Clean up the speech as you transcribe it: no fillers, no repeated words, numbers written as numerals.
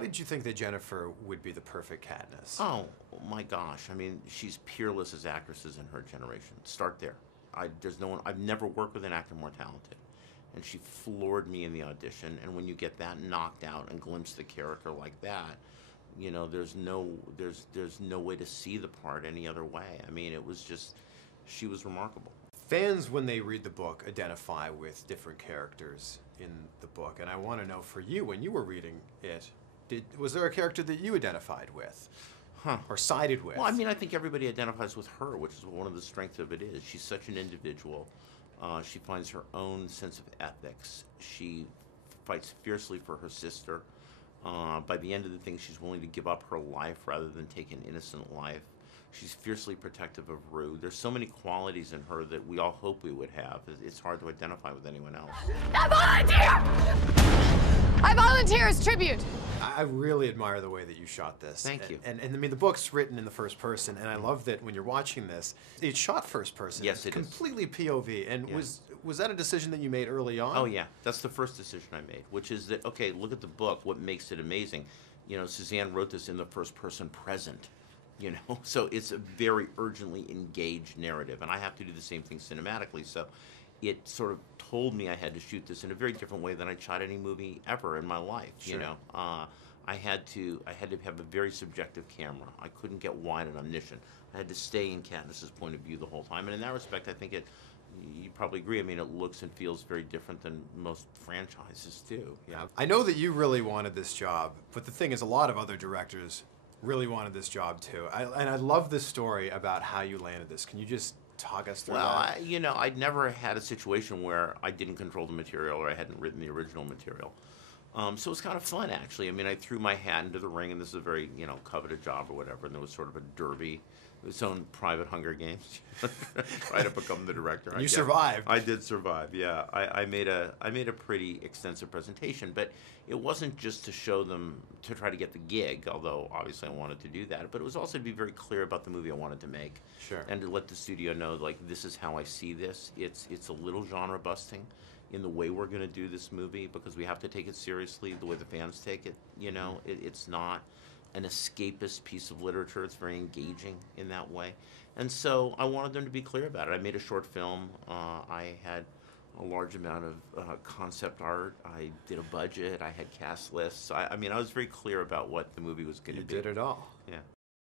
Why did you think that Jennifer would be the perfect Katniss? Oh my gosh! I mean, she's peerless as actresses in her generation. Start there. There's no one. I've never worked with an actor more talented, and she floored me in the audition. And when you get that knocked out and glimpse the character like that, you know, there's no way to see the part any other way. I mean, it was just, she was remarkable. Fans, when they read the book, identify with different characters in the book, and I want to know, for you, when you were reading it, was there a character that you identified with? Or sided with? Well, I mean, I think everybody identifies with her, which is one of the strengths of it is. She's such an individual. She finds her own sense of ethics. She fights fiercely for her sister. By the end of the thing, she's willing to give up her life rather than take an innocent life. She's fiercely protective of Rue. There's so many qualities in her that we all hope we would have. It's hard to identify with anyone else. I volunteer! I volunteer as tribute. I really admire the way that you shot this. Thank you. And I mean, the book's written in the first person, and I love that when you're watching this, it's shot first person. Yes, it is. Completely POV. And Yeah. was that a decision that you made early on? Oh yeah, that's the first decision I made, which is that, okay, look at the book, what makes it amazing. You know, Suzanne wrote this in the first person present, you know, so it's a very urgently engaged narrative, and I have to do the same thing cinematically, so it sort of told me I had to shoot this in a very different way than I'd shot any movie ever in my life. Sure. You know, I had to have a very subjective camera. I couldn't get wide and omniscient. I had to stay in Katniss's point of view the whole time, and in that respect, I think you probably agree. I mean, it looks and feels very different than most franchises do. Yeah. I know that you really wanted this job, but the thing is, a lot of other directors really wanted this job too. And I love this story about how you landed this. Can you just talk us through that? Well, I'd never had a situation where I didn't control the material or I hadn't written the original material. So it was kind of fun, actually. I mean, I threw my hat into the ring, and this is a very, coveted job or whatever, and there was sort of a derby, its own private Hunger Games, try to become the director. You survived. I did survive, yeah. I made a pretty extensive presentation, but it wasn't just to show them, to try to get the gig, although obviously I wanted to do that, but it was also to be very clear about the movie I wanted to make. Sure. And to let the studio know, like, this is how I see this. It's a little genre busting in the way we're going to do this movie, because we have to take it seriously the way the fans take it. You know, it's not an escapist piece of literature. It's very engaging in that way. And so I wanted them to be clear about it. I made a short film. I had a large amount of concept art. I did a budget. I had cast lists. I mean, I was very clear about what the movie was going to be. You did it all. Yeah.